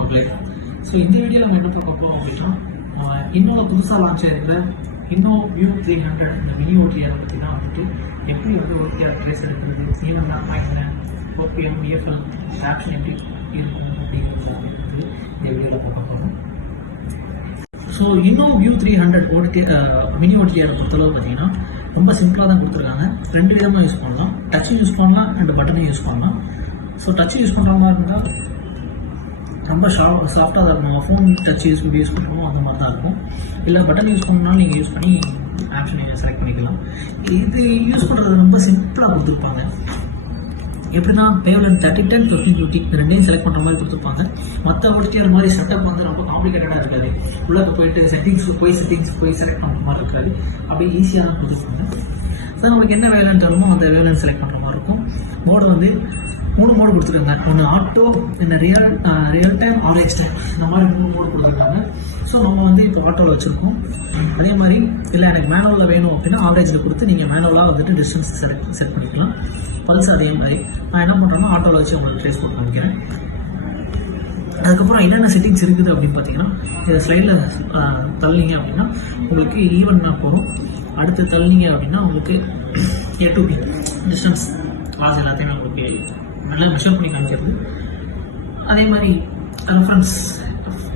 மக்களே, ஸோ இந்த வீடியோவில் நம்ம என்ன பார்க்க போகிறோம் அப்படின்னா, இன்னொரு புதுசாக லான்ச் ஆகிருக்கிற இன்னோ வியூ 300 இந்த மினி ஓடிஆர் பற்றி தான் வந்துட்டு எப்படி வந்து ஓடிஆர் ட்ரேஸ் எடுக்கிறது, சீவன் என்ன ஓபிஎம் விஎஃப்எல் ஆப்ஷன் எப்படி இருக்கும் அப்படிங்கிறது வந்து இந்த வீடியோவில் பார்க்க போகிறோம். ஸோ இன்னும் வியூ 300 மினி ஓடிஆர் பொறுத்தளவு பார்த்தீங்கன்னா ரொம்ப சிம்பிளாக தான் கொடுத்துருக்காங்க. ரெண்டு விதமாக யூஸ் பண்ணலாம், டச்சும் யூஸ் பண்ணலாம் அண்ட் பட்டனையும் யூஸ் பண்ணலாம். ஸோ டச் யூஸ் பண்ணுற மாதிரி இருந்தால் ரொம்ப சாஃப்டாக தான் இருக்கும். ஃபோன் டச் யூஸ் பண்ணுறோமோ அந்த மாதிரி தான் இருக்கும். இல்லை பட்டன் யூஸ் பண்ணாலும் நீங்கள் யூஸ் பண்ணி ஆப்ஷன் நீங்கள் செலக்ட் பண்ணிக்கலாம். இது யூஸ் பண்ணுறது ரொம்ப சிம்பிளாக கொடுத்துருப்பாங்க. எப்படின்னா பேவலன் 3010 1550 ரெண்டையும் செலக்ட் பண்ணுற மாதிரி கொடுத்துருப்பாங்க. மற்ற ஓடிஆர் மாதிரி செட்டப் வந்து ரொம்ப காம்ப்ளிகேட்டடாக இருக்காது. உள்ளே போயிட்டு செட்டிங்ஸ் போய் செலக்ட் பண்ணுற மாதிரி இருக்காது. அப்படியே ஈஸியாக தான் கொடுத்துருப்பாங்க. ஸோ நம்மளுக்கு என்ன வேலன்ட் வருமோ அந்த வேலன் செலக்ட் பண்ணுற மாதிரி இருக்கும். மோடு வந்து 3 மோடு கொடுத்துருக்காங்க. ஒன்று ஆட்டோ, இந்த ரியல் டைம், ஆவரேஜ் டைம், இந்த மாதிரி 3 மோடு கொடுத்துருக்காங்க. ஸோ நம்ம வந்து இப்போ ஆட்டோவில் வச்சுருக்கோம். அதே மாதிரி இல்லை எனக்கு மேனுவலில் வேணும் அப்படின்னா ஆவரேஜில் கொடுத்து நீங்கள் மேனுவலாக வந்துட்டு டிஸ்டன்ஸ் செட் பண்ணிக்கலாம். பல்ஸ் அதே மாதிரி நான் என்ன பண்ணுறேன்னா ஆட்டோவில் வச்சு உங்களுக்கு ட்ரேஸ் போட்டு வைக்கிறேன். அதுக்கப்புறம் என்னென்ன செட்டிங்ஸ் இருக்குது அப்படின்னு பார்த்தீங்கன்னா, இதை ஸ்லைடில் தள்ளிங்க அப்படின்னா உங்களுக்கு ஈவன் மேப் வரும். அடுத்து தள்ளிங்க அப்படின்னா உங்களுக்கு A to B distance loss எல்லாத்தையுமே உங்களுக்கு நல்லா மெஷர் பண்ணி காமிக்கிறது. அதே மாதிரி ரெஃபரன்ஸ்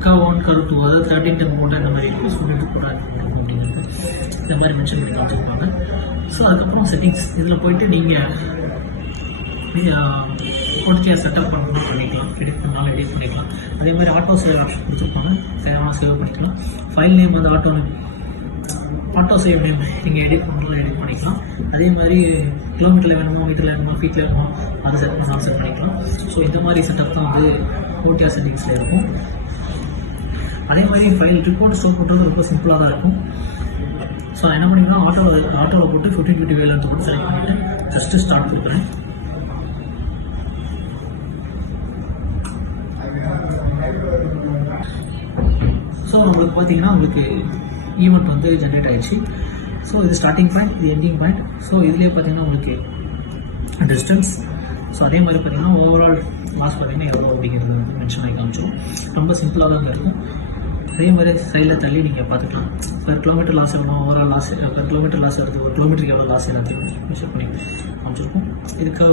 கர்வ் 1 கர்வ் 2, அதாவது 1310 மோட் இந்த மாதிரி யூஸ் பண்ணிட்டு போகிறாங்க அப்படிங்கிறது இந்த மாதிரி மென்ஷன் பண்ணி காமிச்சிருப்பாங்க. ஸோ அதுக்கப்புறம் செட்டிங்ஸ் இதில் போயிட்டு நீங்கள் ஓடிஆர் செட்டப் பண்ணணும் பண்ணிக்கலாம், எடிட் பண்ணாலும் எடிட் பண்ணிக்கலாம். அதே மாதிரி ஆட்டோ சேவ் ஆப்ஷன் கொடுத்துருப்பாங்க, தேவையான சேவ் பண்ணிக்கலாம். ஃபைல் நேம் வந்து ஆட்டோ சேவ் நேம் நீங்கள் எடிட் பண்ணலாம், எடிட் பண்ணிக்கலாம். அதே மாதிரி கிலோமீட்டரில் வேணுமோ, மீட்டரில் வேணுமோ, ஃபீட்டில் வேணுமோ அதை செட் பண்ணலாம், செட் பண்ணிக்கலாம். ஸோ இந்த மாதிரி செட்டப் தான் வந்து ஓடிஆர் செட்டிங்ஸில் இருக்கும். அதே மாதிரி ஃபைல் ரிப்போர்ட் ஸ்டோர் பண்ணுறது ரொம்ப சிம்பிளாக தான் இருக்கும். ஸோ நான் என்ன பண்ணிங்கன்னா ஆட்டோவில் போட்டு 1550 வேலன்ட் போட்டு செலக்ட் பண்ணிவிட்டு ஜஸ்ட்டு ஸ்டார்ட் கொடுக்குறேன். ஸோ உங்களுக்கு பார்த்தீங்கன்னா உங்களுக்கு ஈவெண்ட் வந்து ஜென்ரேட் ஆகிடுச்சு. ஸோ இது ஸ்டார்டிங் பாயிண்ட், இது எண்டிங் பாயிண்ட். ஸோ இதுலேயே பார்த்தீங்கன்னா உங்களுக்கு டிஸ்டன்ஸ், ஸோ அதே மாதிரி பார்த்தீங்கன்னா ஓவரால் லாஸ் பார்த்தீங்கன்னா எவ்வளோ அப்படிங்கிறது வந்து மென்ஷன் ஆகி காமிச்சோம். ரொம்ப சிம்பிளாக தான் இருக்கும். அதே மாதிரி சைடில் தள்ளி நீங்கள் பார்த்துக்கலாம். பர் கிலோமீட்டர் லாஸ் எவ்வளோ, overall loss per kilometre loss வருது, ஒரு கிலோமீட்டருக்கு எவ்வளோ லாஸ் எல்லாத்தையும் மெஷர் பண்ணி காமிச்சிருக்கும். இதுக்காக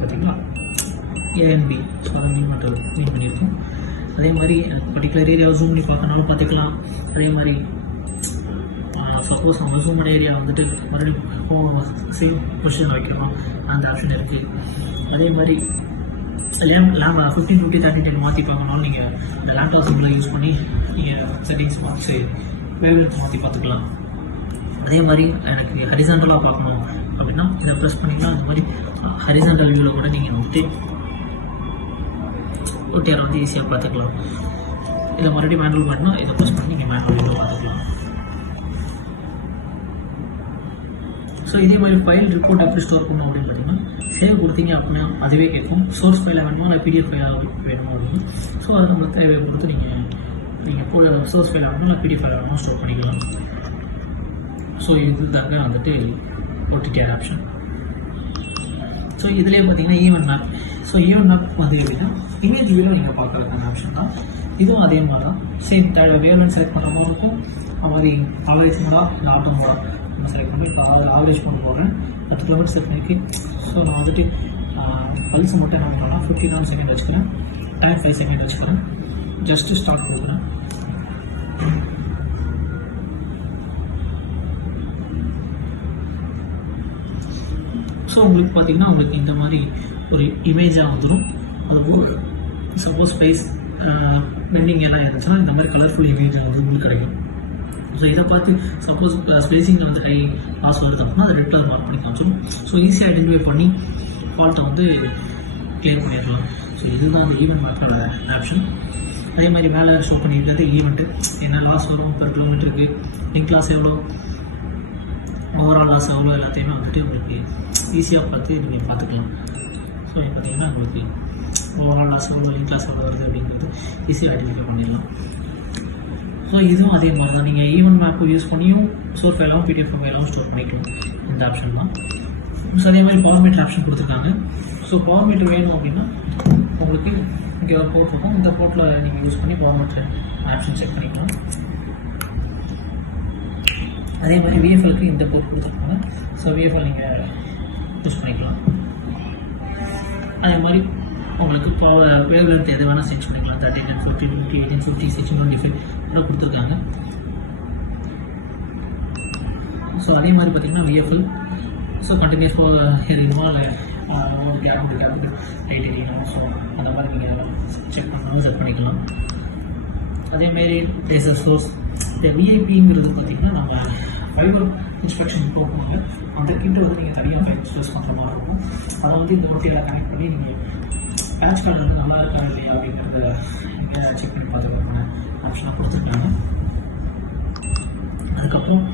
பார்த்தீங்கன்னா ஏஎன்பி, ஸோ அதை மீன் பண்ணியிருக்கோம். அதே மாதிரி எனக்கு பர்டிகுலர் ஏரியாவை ஜூம் பண்ணி பார்க்கனாலும் பார்த்துக்கலாம். அதே மாதிரி சப்போஸ் நம்ம ஜூம் பண்ண ஏரியா வந்துட்டு மறுபடியும் சேம் பொசிஷனில் வைக்கணும், அந்த ஆப்ஷன் இருக்குது. அதே மாதிரி 1550 1310 மாற்றி பார்க்கணும்னாலும் நீங்கள் இந்த லேப்டாப் சிம்லாம் யூஸ் பண்ணி நீங்கள் செட்டிங்ஸ் மாற்றி வேவ்லென்த் மாற்றி பார்த்துக்கலாம். அதே மாதிரி எனக்கு ஹரிசாண்டலாக பார்க்கணும் அப்படின்னா இதை ப்ரெஸ் பண்ணிங்கன்னா அந்த மாதிரி ஹரிசாண்டல் வியூவில் கூட நீங்கள் வந்துட்டு ஓடிஆர் வந்து ஈஸியாக பார்த்துக்கலாம். இதை மறுபடியும் மேனுவல் பண்ணால் இதை ப்ரெஸ் பண்ணி நீங்கள் மேனுவல் வியூவில் பார்த்துக்கலாம். ஸோ இதே மாதிரி ஃபைல் ரிப்போர்ட் எப்படி ஸ்டோர் பண்ணணும் அப்படின்னு பார்த்தீங்கன்னா சேவ் கொடுத்தீங்க அப்படின்னா அதுவே கேட்கும். சோர்ஸ் ஃபைலாக வேணுமா இல்லை பிடிஎஃப் ஃபைலாக வேணுமா அப்படின்னு. ஸோ அது நம்ம தேவையை கொடுத்து நீங்கள் சோர்ஸ் ஃபைலாக வேணுமா பிடிஎஃப் ஃபைலாக வேணுமா ஸ்டோர் பண்ணிக்கலாம். ஸோ இது தாங்க வந்துட்டு ஓடிஆர் ஆப்ஷன். ஸோ இதுலேயே பார்த்தீங்கன்னா event map. So event map வந்து எப்படின்னா இமேஜ் வியூவில் நீங்கள் பார்க்கறதுக்கான ஆப்ஷன் தான். இதுவும் அதே மாதிரி தான், சேம் வேவ்லென்த் செலக்ட் பண்ணுற மாதிரி இருக்கும். அது மாதிரி ஆவரேஜ் மோடா இந்த ஆட்டோ மோடா நம்ம செலக்ட் பண்ணி இப்போ ஆவரேஜ் பண்ணி போடுறேன். 10 கிலோமீட்டர் செட் பண்ணிக்கு. ஸோ நான் வந்துட்டு பல்ஸ் மட்டும் என்ன பண்ணுறேன்னா 59 செகண்ட் வச்சுக்கிறேன், டைம் 5 செகண்ட் வச்சுக்கிறேன், ஜஸ்ட்டு ஸ்டார்ட் கொடுக்குறேன். ஸோ உங்களுக்கு பார்த்தீங்கன்னா உங்களுக்கு இந்த மாதிரி ஒரு இமேஜாக வந்துடும். அது சப்போஸ் ஸ்பைஸ் பெண்டிங் எல்லாம் இருந்துச்சுன்னா இந்த மாதிரி கலர்ஃபுல் இமேஜாக வந்து உங்களுக்கு கிடைக்கும். ஸோ இதை பார்த்து சப்போஸ் ஸ்பேசிங்கில் வந்து ஹை லாஸ் வருது அப்படின்னா அதை ரெட் கலர் மார்க் பண்ணி காமிச்சிடும். ஸோ ஈஸியாக ஐடென்டிஃபை பண்ணி ஃபால்ட்டை வந்து கிளியர் பண்ணிடலாம். ஸோ இதுதான் அந்த ஈவெண்ட் மேப்போட ஆப்ஷன். அதே மாதிரி மேலே ஷோ பண்ணியிருக்கிறது ஈவெண்ட்டு என்ன லாஸ் வரும் பர் கிலோமீட்டருக்கு, லிங்க் லாஸ் எவ்வளோ, ஓவரால் லாஸ் எவ்வளோ, எல்லாத்தையுமே வந்துட்டு உங்களுக்கு ஈஸியாக பார்த்து நீங்கள் பார்த்துக்கலாம். ஸோ பார்த்தீங்கன்னா உங்களுக்கு ஓவரால் லாஸ் எவ்வளோ, லிங்க் லாஸ் எவ்வளோ வருது அப்படிங்கிறது ஈஸியாக ஐடென்டிஃபை பண்ணிடலாம். ஸோ இதுவும் அதே மாதிரி தான், நீங்கள் ஈவெண்ட் மேப்பு யூஸ் பண்ணியும் சோர்ஸ் ஃபைலாகவும் பிடிஎஃப் ஃபைலாகவும் ஸ்டோர் பண்ணிக்கலாம் இந்த ஆப்ஷன் தான். ஸோ அதே மாதிரி பவர் மீட்டர் ஆப்ஷன் கொடுத்துருக்காங்க. ஸோ பவர் மீட்டர் வேணும் அப்படின்னா உங்களுக்கு இங்கே ஒரு போர்ட் இருக்கும். இந்த போர்ட்டில் நீங்கள் யூஸ் பண்ணி ஃபார்மேட் ஆப்ஷன் செக் பண்ணிக்கலாம். அதே மாதிரி விஎஃப்எலுக்கு இந்த போர்ட் கொடுத்துருக்காங்க. ஸோ விஎஃப்எல் நீங்கள் யூஸ் பண்ணிக்கலாம். அதே மாதிரி உங்களுக்கு பவர் வேவ் லென்த் எது வேணால் செட் பண்ணிக்கலாம். 30, 10, 40, 50, 18, 50, 16, 25 இதெல்லாம் கொடுத்துருக்காங்க. ஸோ அதே மாதிரி பார்த்தீங்கன்னா விஎஃப்எல் ஸோ கண்டினியூஸ் இன்வால்வ் ஒரு கேப் ரேட் எரியணும். ஸோ அந்த மாதிரி நீங்கள் செக் பண்ணாலும் செட் பண்ணிக்கலாம். அதேமாரி லேசர் சோர்ஸ் இந்த விஐபிங்கிறது பார்த்தீங்கன்னா நம்ம ஃபைபர் இன்ஸ்பெக்ஷன் போகும்போது அந்த கிட்ட வந்து நீங்கள் தனியாக ஃபைல் யூஸ் பண்ணுற மாதிரி இருக்கும். அதை வந்து இந்த ரொட்டியில் கனெக்ட் பண்ணி நீங்கள் பேட்ச் கார்டு வந்து நல்லா இருக்கா இல்லையா அப்படிங்கிறத நீங்கள் செக் பண்ணி பார்த்துக்கலாம் ஆப்ஷனாக கொடுத்துருக்காங்க. அதுக்கப்புறம்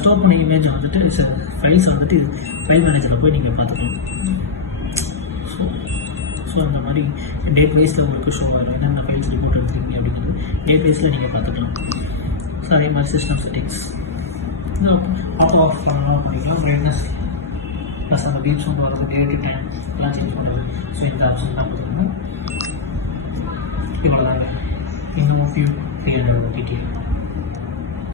ஸ்டோர் பண்ண இமேஜ் வந்துட்டு ஃபைல்ஸ் வந்துட்டு ஃபைல் மேனேஜரில் போய் நீங்கள் பார்த்துக்கலாம். ஸோ அந்த மாதிரி டேட் வைஸில் உங்களுக்கு ஷோ ஆகும் என்னென்ன ஃபைல்ஸ் ரிப்போர்ட் எடுத்துருக்கீங்க அப்படிங்கிறது டேட் வைஸில் நீங்கள் பார்த்துக்கலாம். ஸோ அதே மாதிரி சிஸ்டம் செட்டிங்ஸ் ஆட்டோ ஆஃப் பண்ணலாம் பண்ணிக்கலாம். பிரைட்னஸ் ப்ளஸ் அந்த பீப் சவுண்ட் வரது டேட்டு டைம் எல்லாம் சேஞ்ச் பண்ணுறது. ஸோ இந்த ஆப்ஷன் தான் பார்த்துக்கணும். இவ்வளோ இன்னும் ஃபியூ 300 டீட்டெயில்